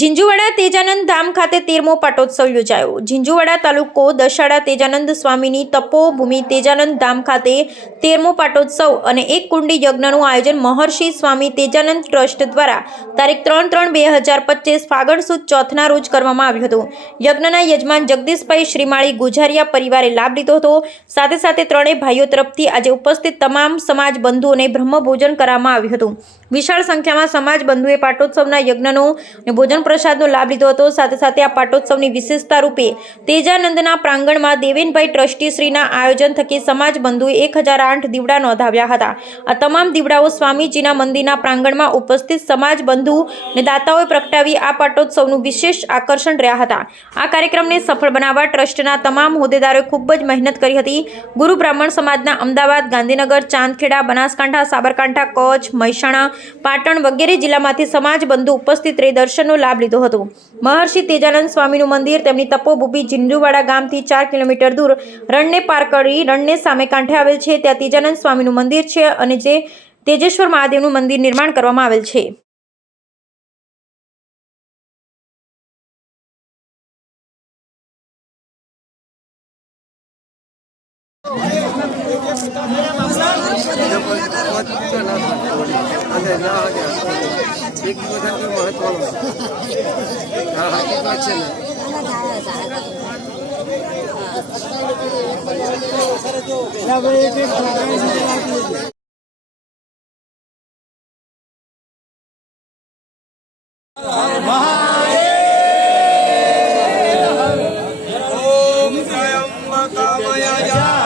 ઝીંઝુવાડા તેજાનંદ ધામ ખાતે તેરમો પાટોત્સવ યોજાયો. ઝીંઝુવાડા તાલુકો દશાડા તેજાનંદ સ્વામીની તપોભૂમિ તેજાનંદ ધામ ખાતે તેરમો પાટોત્સવ અને એક કુંડી યજ્ઞનું આયોજન મહર્ષિ સ્વામી તેજાનંદ ટ્રસ્ટ દ્વારા તારીખ ત્રણ ત્રણ બે હજાર પચીસ ફાગણ સુદ ચોથના રોજ કરવામાં આવ્યું હતું. યજ્ઞના યજમાન જગદીશભાઈ શ્રીમાળી ગુજારિયા પરિવારે લાભ લીધો હતો. સાથે સાથે ત્રણેય ભાઈઓ તરફથી આજે ઉપસ્થિત તમામ સમાજ બંધુઓને બ્રહ્મભોજન કરવામાં આવ્યું હતું. વિશાળ સંખ્યામાં સમાજ બંધુએ પાટોત્સવના યજ્ઞનો ભોજન પ્રસાદનો લાભ લીધો હતો. સાથે સાથે આ પાટોત્સવની વિશેષતા રૂપે તેજાનંદના પ્રાંગણમાં દેવેનભાઈ ટ્રસ્ટીશ્રીના આયોજન થકી સમાજ બંધુએ એક હજાર આઠ દીવડા નોંધાવ્યા હતા. આ તમામ દીવડાઓ સ્વામીજીના મંદિરના પ્રાંગણમાં ઉપસ્થિત સમાજ બંધુ અને દાતાઓએ પ્રગટાવી આ પાટોત્સવનું વિશેષ આકર્ષણ રહ્યા હતા. આ કાર્યક્રમને સફળ બનાવવા ટ્રસ્ટના તમામ હોદ્દેદારોએ ખૂબ જ મહેનત કરી હતી. ગુરુ બ્રાહ્મણ સમાજના અમદાવાદ, ગાંધીનગર, ચાંદખેડા, બનાસકાંઠા, સાબરકાંઠા, કચ્છ, મહેસાણા, પાટણ વગેરે જિલ્લામાંથી સમાજ બંધુ ઉપસ્થિત રહી દર્શનનો લાભ લીધો હતો. મહર્ષિ તેજાનંદ સ્વામીનું મંદિર તેમની તપોભૂમિ જિંદુવાડા ગામથી ચાર કિલોમીટર દૂર રણને પાર કરી રણને સામે કાંઠે આવેલ છે. ત્યાં તેજાનંદ સ્વામીનું મંદિર છે અને જે તેજેશ્વર મહાદેવનું મંદિર નિર્માણ કરવામાં આવેલ છે. महत्व Om Sayam Matamaya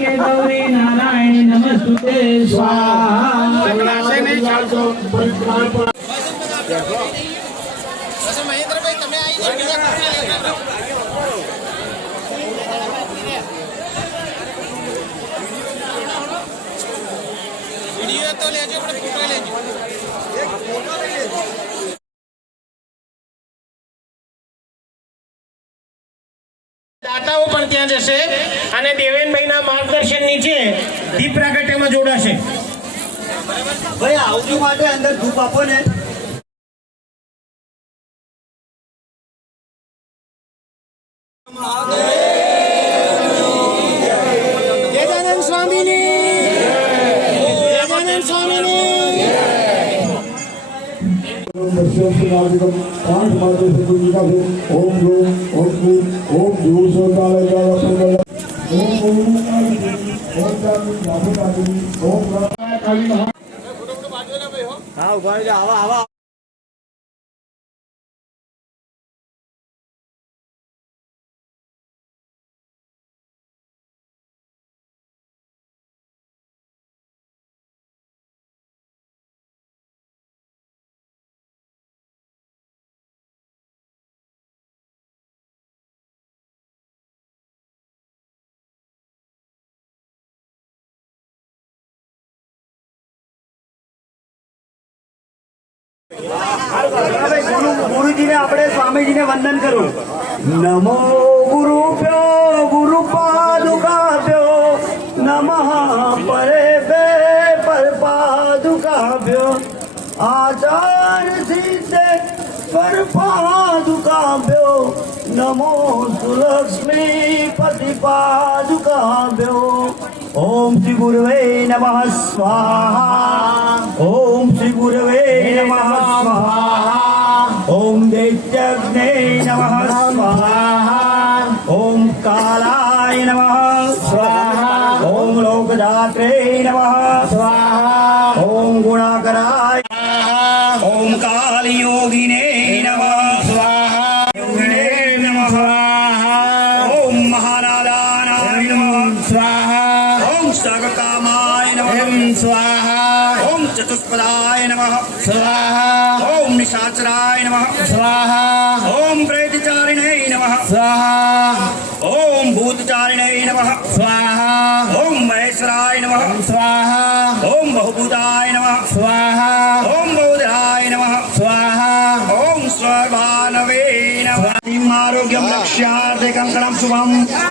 કે ગૌરી નારાયણ નમસ્તુતે સ્વાહા તમે આવી ત્યાં જશે અને દેવેનભાઈના માર્ગદર્શન નીચે દીપ પ્રાગટ્યમાં જોડાશે ભાઈ આવજો માટે અંદર ધૂપ આપો ને સ્વામીની વિશ્વનાથમ પાઠ માટે સતુલિકા છે ઓમ ગ્લોમ ઓમ હા ઉગાડી આવા આવા. ગુરુજીને આપણે સ્વામીજીને વંદન કરું. નમો ગુરુભ્યો ગુરુ પાદુકાભ્યો નમઃ પરે બે પર પાદુકાભ્યો આચાર સિદ્ધે પર પાદુકાભ્યો નમો સુલક્ષ્મી પતિ પાદુકાભ્યો ઓમ શ્રી ગુરુવે નમઃ સ્વાહા ઓમ શ્રી ગુરુવે નમઃ સ્વાહા ઓમ દૈત્યગ્ને નમઃ સ્વાહા ઓમ કાલાય નમઃ સ્વાહા ઓમ લોકદાત્રે નમઃ સ્વાહા ઓમ ગુણાકરાય ઓમ કાલયોગિને નમઃ સ્વાહા યોગિને નમઃ ઓમ મહાનાદાનાય નમઃ सर्वकामाय नमः स्वाहा ओम चतुष्पदाय नमः स्वाहा ओम निशाचराय नमः स्वाहा ओम प्रेतचारिणे नमः स्वाहा ओम भूतचारिणे नमः स्वाहा ओम महेश्वराय नमः स्वाहा ओम बहुभूताय नमः स्वाहा ओम बहुधाय नमः स्वाहा ओम सर्वानवे नमः आरोग्यम रक्षार्थ कंकणम शुभम